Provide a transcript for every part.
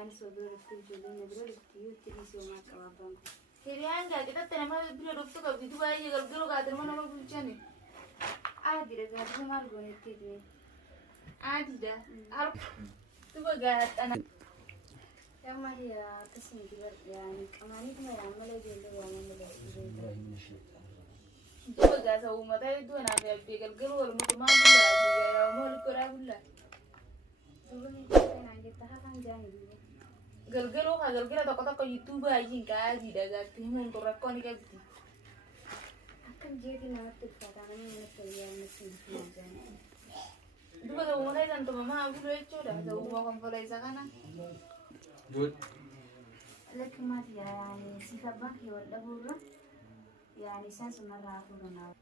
يعني صدور التلفزيون نبرة التلفزيون ما كوابان Hiriyan ga kita tenama bila dokter kau itu bayi kalau kau mana mau bucani. عادي رجع ما رجعنا تيجي Adi dah. Al tu bagat anak. يا ما هي تسمي كبر يعني كمان كنا يعمل جيل ويعمل Tu bagat sahu mata itu anak dia kalau orang mau kemana dia ya mau lihat pula. Dulu kita nanti tahap kan jangan Galgalo ka galgala kau YouTube aja kan Adi dah gati untuk rekon ni kan. akan jadi nanti katakan ini saya mesti jangan Tu bagat umur kan tu mama aku dulu itu dah sahu mau kampalai sana. Good. لكن ما يعني سيفبك يولا برا يعني ساس مرة أخونا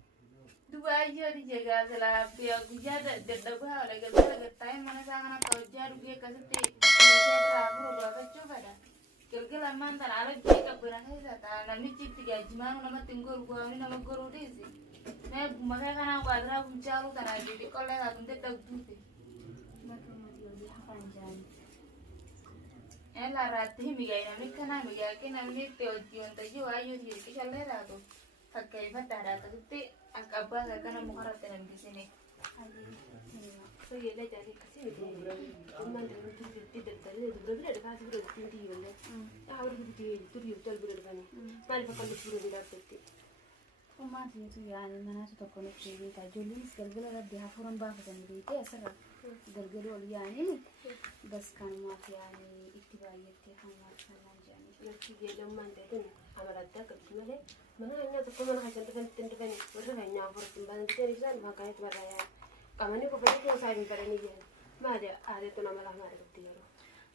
Tu bayi ada jaga salah pihak gujada dedagu hal galgala time mana sana kau jaru dia kasih saya terakhir berapa coba dah. Galgala mantan ada dia kebenaran saya tak nami cipti gaji mana nama tinggal gua ini nama guru desi. Nah makanya kan aku ada aku cakap tanah jadi kalau aku tidak tahu tu. ما كان يولي حقن جان Ela rati migai nami kana migai ke nami teojion taji wayu di kisah tu. Pakai batara tapi akabah kana mukarat nami di sini. So yela jadi kasih dia. Umman dulu tidak tadi itu berapa ada kasih berapa tinggi yola. Harus itu jual berapa ni. Mari pakai itu berapa tinggi. وما تنتو يعني مناطق تكون في تاجولين سكالبلا رديها فورن باخذ بيتي أسرع قالوا يعني بس كان ما في يعني اتباعية هم كلام جاني لكن يلا ما عندنا عملت ذاك الجملة ما أنا تقوم أنا عشان تفني ورا هني عبر تبان تري زال ما كانت برايا كمان يكون بدي كوساين براني جان ما ada تنا ملا ما ada كتير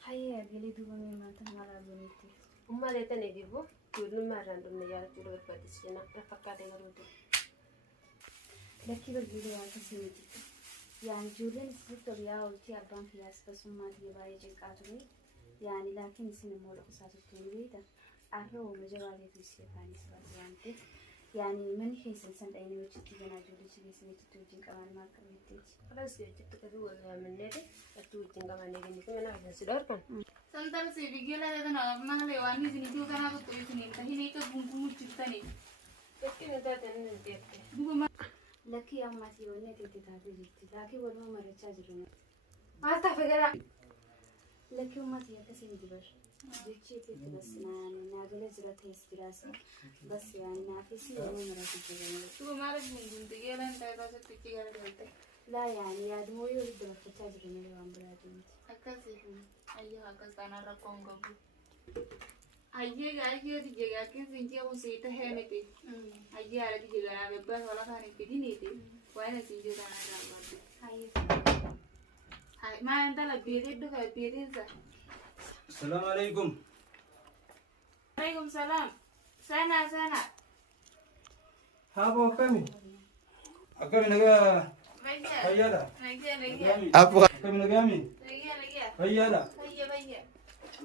هيا قلي دوبا ما تمارا بنيتي وما ada تاني ديبو يقولون ما رندم نجار كل بربادي سينا رفقات يقولون لكن بقولي يعني كسيتي يعني جولين سبت بيا ولتي أربعة فياس بس ما تبغى يجيك عطوني يعني لكن سين مول قصات التوني ده أروه مجوالي في السيفاني سبات يعني من حيث السنة أيني وجدتي أنا جولي شيء سميت توجين كمان ما كرهتيش خلاص جبت كذا من نادي توجين كمان نادي كمان أنا سيدار كان Santan si bigila ada na mahal lewani sini tu kan aku tu sini tapi ni ke bungkus cerita ni. لكن هذا تاني نديك Dua ma لكن يوم ما تيوني تتعبي جدتي لكن ولا ما رجعت ما تفكر لكن ما تيجي دبر جيتي بس يعني ناقله زرت هستراسة بس يعني نافسي ولا ما رجعت dua ma ada bungkus tiga lan tak ada satu tiga ada. لا يعني يا دموي يريد الفتاة جميلة وامبرادين Akasi ayah akas tanah rakong gabu. Ayah di jaga kisin dia usai teh meti. Ayah ada di jaga na bebas wala kan pidi ni ti. Wala sinjo tanah rambat. هاي Hai ma enta la bede do ka bede sa. السلام عليكم. Waalaikumsalam. Sana. هابو كمي. أكمل نجا. Baiknya. هيا Lagi. Apa? Kami nagami. Lagi. Haya da. Baiknya.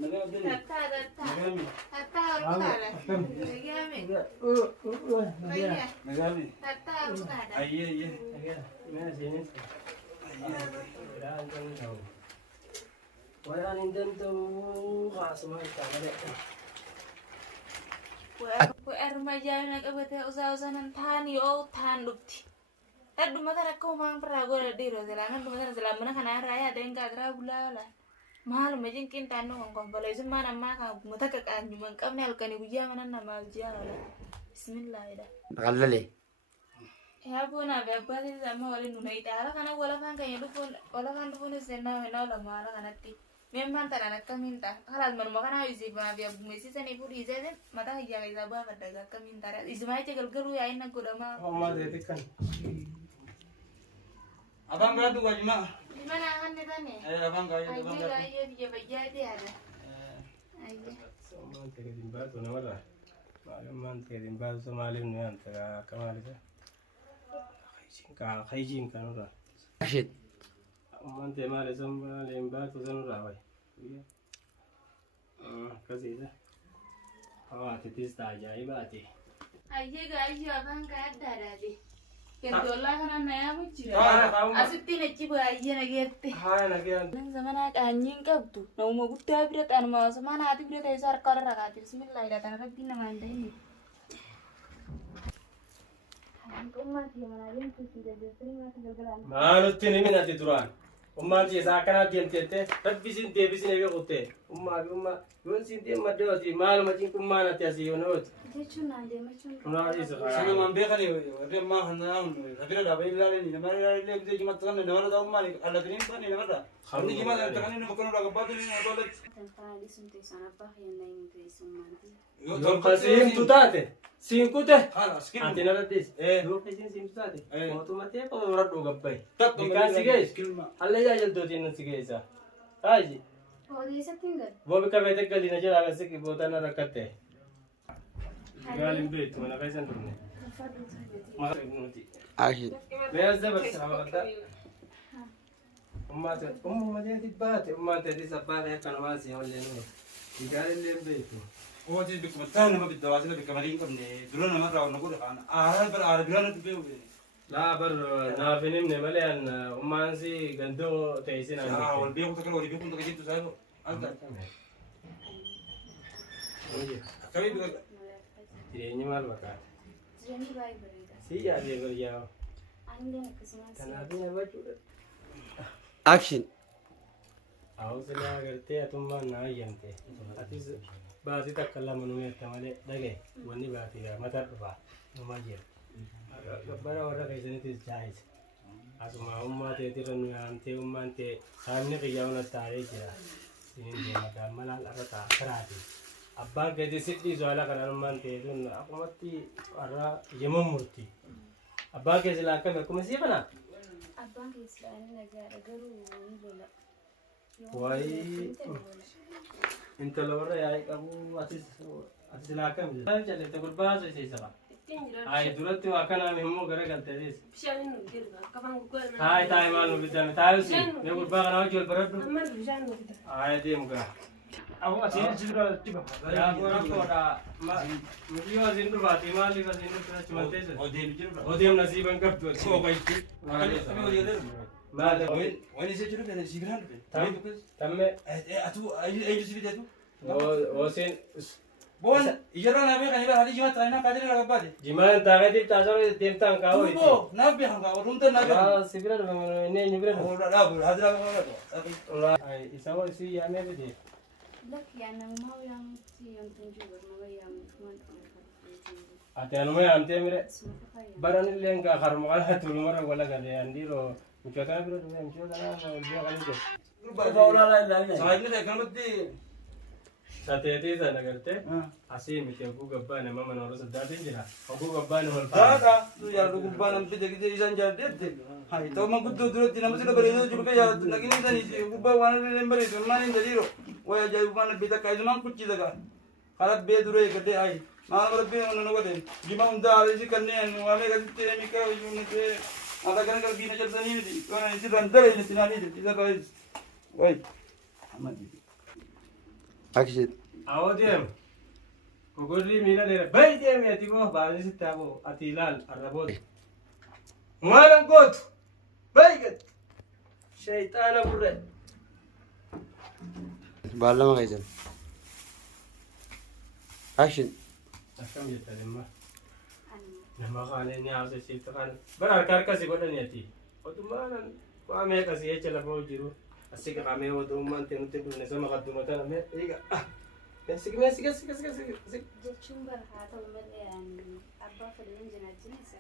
Nagami. Tata. Nagami. Tata harus ada. Lagi. Nagami. Tata harus ada. Iya. Wala rin din to kasama kamali. Remaja nak abate usaha nan tani tan dukti. Tadu matara ko mang prago di rozelangan matara selamana kana raya den ka tra bulala. Mahal majin kin tanu ngom balai semana maka mutaka kan nyumang kamne alkani buja manan nama buja wala. Bismillah ida. Nakallali. Ya puna be bali sama wala nunai tara kana wala kan kanya dupun wala kan dupun sena wala mala kana ti. Memang tanah nak minta, kalau mau makan aja sih, biar mesti sana ibu di sana, mata hijau kita bawa ke dagang minta. Ismail cekal keru ya ini aku dah mah. Oma dedikan. Abang beratu gua cuma. Di mana akan ditanya? Abang kaya abang beratu. Ayo dia berjadi ada. Ayo. Oma tegedin bato na wala. Malam man tegedin bato sa malim na yan, taga kamali ka. Kaijin ka nura. Rashid. Man te male sa malim bato sa nura bay. Kasi isa. Hawa titis ta ajaib ati. Ayo guys, abang kada ada deh. Kerjoolaa kana na yaamu jira. Haa, Asitti nachi baay'ee nageette. haa nagaan. Nan zamanaa qaanyiin qabdu. Namuma guddaa bira xanuma osoo haati bira ta'e isaa harka warra rakaati. Bismillah hidhatan rabbiin namaa hin dahinne. Maanutti ni minati duraan. Ummaan keessaa akkanaa deemtee rabbi sin deebisin eega kuttee. Ummaa fi ummaa yoon sin deemadde hooti maaluma cinqummaan ati asii yoon hooti. jechuun naan deemachuun Kunaa isa Sana fayyada. man beekani warri ammaa kana nabira dhaabanii ilaalanii nama ilaalee bitee jimatti kan nama ta'u maali allatanii kan namarra. Inni jimata kan inni bakka nurraa gabbaatu ni nabalatti. tantaan dhiisuun teessan abbaa keenna hin teessummaanti. Yoo kasiimtu taate siin kute Haala skill. ati narattis. Yoo kasiin siin taate mootummaa ta'e qaba waradhuu gabbaye. Bikaan si geessu. Alla jaajaltootiin nan si geessa. Taaji. Odeessatti hin galu. Boobi qabeete galina jira akkasii bootaan rakkatte. Gaaliin beektu mana keessan turne. Action. Bees dabarsa hawaasa. Ummata teeti baate ummata teetis abbaa ta'e akkanumaa si hawallee nuyi. Gaaliin leen beektu. Ooti bikkuma ta'u nama bidda waasila bikka marii hin qabne dura namarraa onna godhe kaana aara bara aara biraa nuti beeku. Laa bar naaf hin himne malee an ummaan si gandoo ta'e sin an Yaa wal beeku takka wal beeku takka jettu saa alta. Akkamii bika Jireenyi maal fakkaata? Jireenyi baay'ee bareeda. Si yaadee baryaa'u. Anillee akkasumas Kanaaf hin abachuudha. Action. Hawusilaa agartee atummaan na ayyamte. Atis baasii takka lama nu meetta malee dhagee wanni baatiidha mataa dhufaa numaa jira. Gabbara warra keessanitis jaayise. Asuma ummaa teetirra nu yaamtee ummaan tee saamni qiyyaa una taa'ee jira. Sinin deemataa malaan irra ta'a karaati. Abbaan keetii sidhii soala kanaan ummaan teetun akkumatti warra yeman murti. Abbaan keessi laakkame akkuma sii banaa? abbaan keessaa inni nagaadha garuu ni lola. Waayee intala warra yaa'ii qabu atis laakkame. Jalleette gurbaa isa qaba. Hai duratti waa kanaan immoo gara galteetis. Bishaan nu dirba kafan gurgurama. Hai taa'ee maal nu bitame taa'usi mee gurbaa kanaa hojii wal baradhu. Amma bishaan nu dirba. Hai deemu gaa. Aku asii jira tiba. Yaa rakkoodha. Mujii asiin dhufaati maaliif asiin dhufte achi malteessa? Odeem jiru. Odeem nasiiban qabdu. Koo baay'ee. Akkamii walii galee. Maali? Wani isa jiru bene si biraan dhufe. Tamme Atu ayu si bideetu. osin Bon ijarra na beekan ibaa hadi jimaa taa'inaa kaajira gabbaate. jimaan taa'eetiif taasoo deemtaan kaa'u itti. Tuuboo naaf beekan kaa odumta naaf beekan. Si bira dhufe inni eenyu bira dhufe? Dhaabu hadira gabbaate. Isa hoo si yaamee fide. Lakki yaa namumaa yaamutti yoontan jiru nama yaamutumaan dhuunfaa. Ati anuma yaamtee mire. Suma fayyada. Baran illee ngaa harma kana tulumarra wala galee andiiroo mucaataa bira dhufe mucaataa kana bira kan jiru. Saayinii ta'e kanumatti. Sateetii sana gartee asii miti oguu gabbaa nama mana warra saddaatiin jira. Oguu gabbaa nama ol Haadha tu yaadu gubbaa namti degdee isaan jaalladheetti. Hayi ta'u man guddoo duratti nama sila bareedoo jiru kee yaadu nagini sanii gubbaa waan illee hin bareedu maan hin daliiro. Waya ajaa'ibummaan abbii takka isumaan kuchii takka. Karaa bee duree gadee hayi. Maal rabbiin onna nu godhe. Jima hundaa haalisi kanneen waamee gaditti miika iyyuu nitee. Ata kana qalbii na jalsanii miti. Yoona isirraan daree itti naanii jirti isa baay'is. Wayi. Amadi. Action. Awoo deemu. Gugurrii miila dheera. Bayi deemi ati boo baasii sitti haaboo ati ilaal arraboota. Maalan gootu. Bayi gad. Shayxaana burre. Baalama keessan. Action. Akkam jetta dhimma. Ani Nama kaan inni haasofsiiftu kaan bara harka si godhani ati. Otummaan waa meeqa si jecha lafa jiru. Asii qaqamee otummaan ta'e nutti dhufne sama qadduma tana mee eega. Siga. jechuun bara haa ta'u malee abbaa fedhan jiraachina isa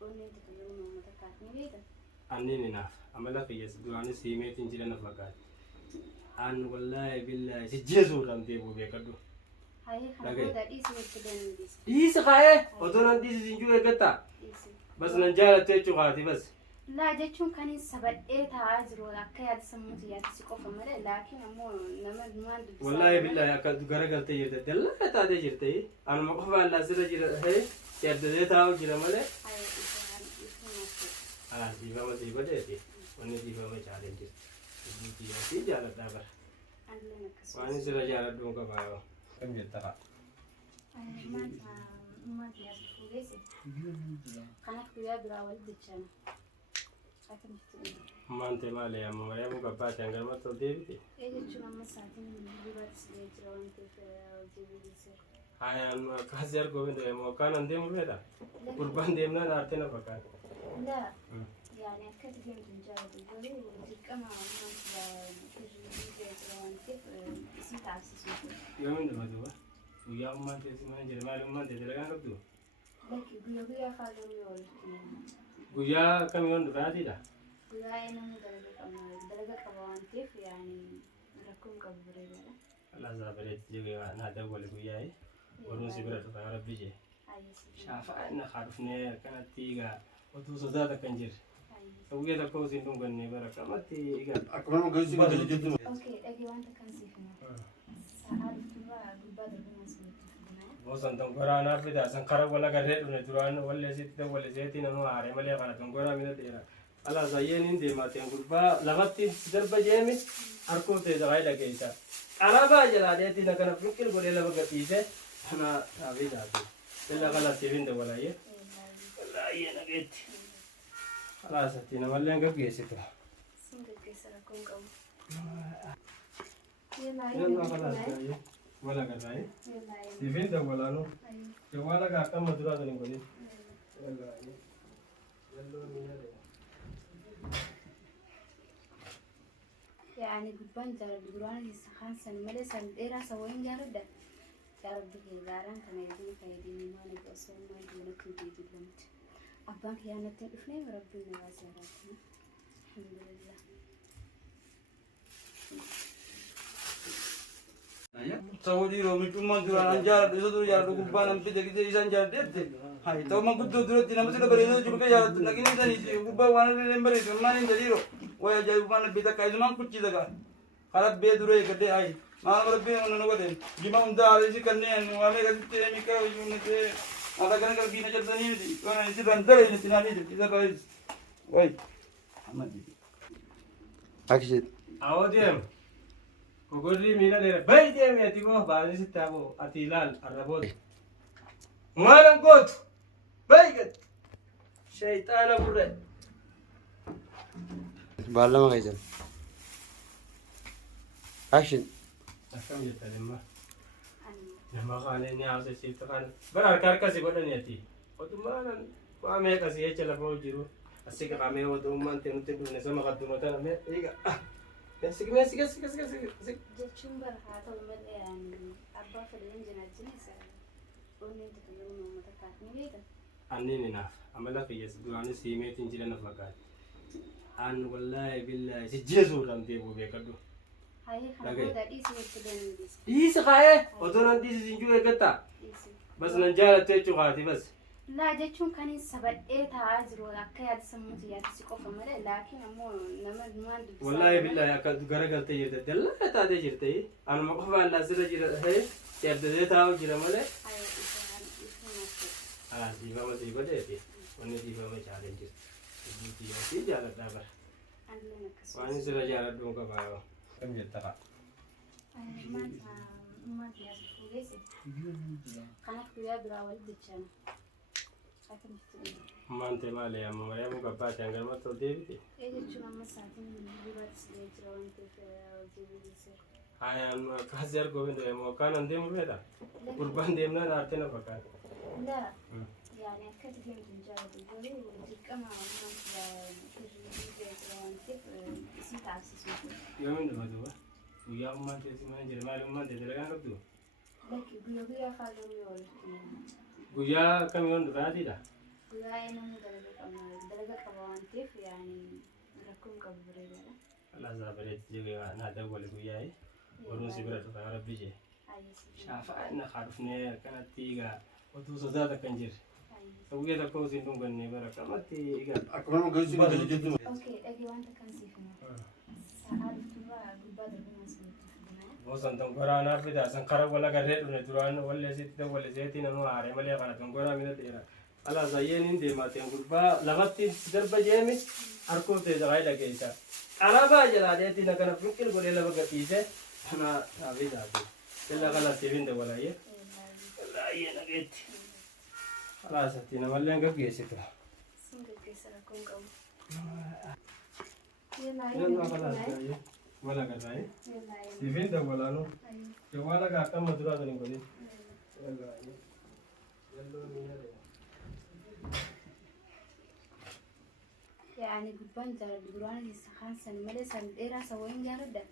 onneen tokko yeroo uummata kaatni beekta. Anniin hinaaf amala fayyas duraanis himeetiin jira na fakkaate. An wallaahi billaahi si jeesuu dhabdee buu beekadhu. Hayee kana booda dhiisii itti dandeessa. Dhiisi kaayee otoo nan dhiisi siin jiru eeggatta. Dhiisii. Bas nan jaalattee jechuu kaati bas. Laa jechuun kan hin sabadhee taa'aa jiru akka yaada sammuuti yaadsi qofa malee laakiin ammoo nama numaan dubbisaa. Wallaahi billaahi akka garagaltee jirte dallaa taatee jirte anuma qofa allaa sirra jira yaaddatee taa'u jira malee. Hayee isa Siifama siifateeti wanni siifama caalee jirti. Si jaaladhaa bara. anilleen akkasuma. Waan sirra jaaladhuun qabaa yoo. Kam jetta haa? ما فيها فوقيسي خانك ويا براول دجانا لكن Mante male ya mama mu gaba ta ngar mato debiti. ايه جتشنا ما ساعتين بيبات سليت لو انت في جيبي سر Aya no kasiyar gobindo ya mo kanan dem beda. Kurban dem na artena pakan. لا يعني أكيد هي متجاوب الجوري وتكما ما تجي لو انت اسم تعسس Yomin da maduba. Uya umma te siman jere malum man te dalagan kabdu. لكن بيا خالد يقول Guya kam yon dati da. ويا أنا درجة كمان كيف يعني ركون كبري ولا Allah zabare jiga na da wal guya yi. Wani sibira ta fara bije. أي Shafa na kharuf ne kana tiga. Wato so zata kanjir. Uya da ko sin dum ganne bara kamati iga. Akbar mo gasi ba da jitu. أوكي أجي وأنت كان سيفنا سأل تبغى بدر بما سمعت Bosan tongkora na fida san kara wala garre dune duran wala sitta wala zetina no are male kana tongkora mina tera ala zayen de ma ten gurba lagatti darba jemi arko te jagai lage ita ala ba jala de tina kana fikir gore la bagati se ana avida de la kala sevin de wala ye wala ye na get ala satina wala ngab gese to سنجد كسر كون كم yalla kala ye wala garai يلا sevin de wala no أيوة de wala ga kam madura de ngoli wala ye yallo mina de يعني قبان جرب القرآن يسخن سن ملء سن إيرا سوين جرب ده جرب بكيزارن كان يدين كيدين ما نقصون ما يدين كيدين جلمت أبان خيانة تلفني وربنا واسرتنا الحمد لله Saudi ro mi cuma jualan anjar itu tuh ya ada kubban am pide kita isan jar deh. Hai, tahu mau kudu dulu tina masih lebar itu juga ya lagi nih tadi kubban wana lembar itu mana ini jadi ro. Wah jadi kubban pide kayu cuma kuci daga. Kalau be dulu ya gede hai. Malam lebih orang nunggu deh. Gimana untuk ada sih kerja anu ame kasih teh mika ujung itu ada kan kalau bina jadi nih di. Karena itu bantar ini tina nih kita kalau woi. Amat. Action. Aوديم وقولي مين اللي بيديم يا تيبو بعدين ستابو أتيلال الربوت ما نقول بيجد شيطان أبورة Ballama kaysal. Action. أكمل جت لما أنا لما خانني عاوز شيء تخان برا كاركاسي بدن يتي وتما ما أمي كاسي هي چلا بوجيرو أسيك كامي ودوم من تنو تنو نسمع قدوم تنا مي إيجا مسك جتشون برهات ومل يعني أبا فلين جناجين سر ونين تكلمون ومتكاتني ليدا أني ناف أملا في يس دواني سيمة تنجيل نفقات أن والله بالله سجيزو لم تبو بيكدو هاي خلوا ده إيش يبتدين بس إيش خاية أدونا دي سجيو إكتا إيش بس نجارة تيجو خاتي بس لا جتشون كان سبب إيه تعازرو أكيد سموت يا تسيقو فمرة لكن أمو نما نوان والله بالله أكاد غرقة تيجي تدل لا تادي جرتي أنا ما قفوا على سر جرا هي تبدأ تاو جرا ماله هاي إيش ديفا ما ديفا ده وني ديفا ما جالين جر ديفا تي جالا دابر عندنا كسر وأنا سر جالا دوم كبايو كم جتها ما فيها فوقيسي خانك ويا براول دجانا لكن mante male ya mama ya muka pata ngar mato debiti إيه جتشون ما ساعتين بيبات سليت لو أنت في جيبي سر aya no kasiyar gobindo ya mo kanan dem beda kurban dem na artena pakan لا يعني أكيد هي متجاوب الجوري وتكما ما تجي لو أنت اسم تعسس yomin da maduba uya umma te siman jere malum man te dalagan kabdu لكن بيا خالد يقول guya kam yon dati da ويا أنا درجة كمان كيف يعني ركون كبري ولا Allah zabare jiga na da wal guya yi wani sibira ta fara bije أي shafa na kharuf ne kana tiga wato so zata kanjir uya da ko sin dum ganne bara kamati iga Akbar mo gasi ba da jitu. أوكي أجي وأنت كان سيفنا سأل تبغى بدر بما سمعت bosan tongkora na fida san kara wala garre dune duran wala sitta wala zetina no are male kana tongkora mina tera ala zayen de ma ten gurba lagatti darba jemi arko te jagai lage ita ala ba jala de tina kana fikir gore la bagati se ana avida de la kala sevin de wala ye wala ye na get خلاص أتينا ولا نقف جيسته سنجد كسر أكون قوي يلا خلاص ولا قداي سيفين ده ولا نو جوالك أكمل مدرسة تنقولي يلا يعني قبان جرب القرآن يسخن سن ملء سن إيرا سوين جرب ده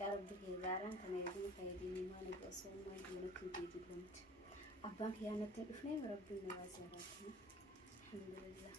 يا رب كيزارن كان يدين فيدين ما نبصر ما يدين كتير جدًا أبان خيانة تفني وربنا واسع الحمد لله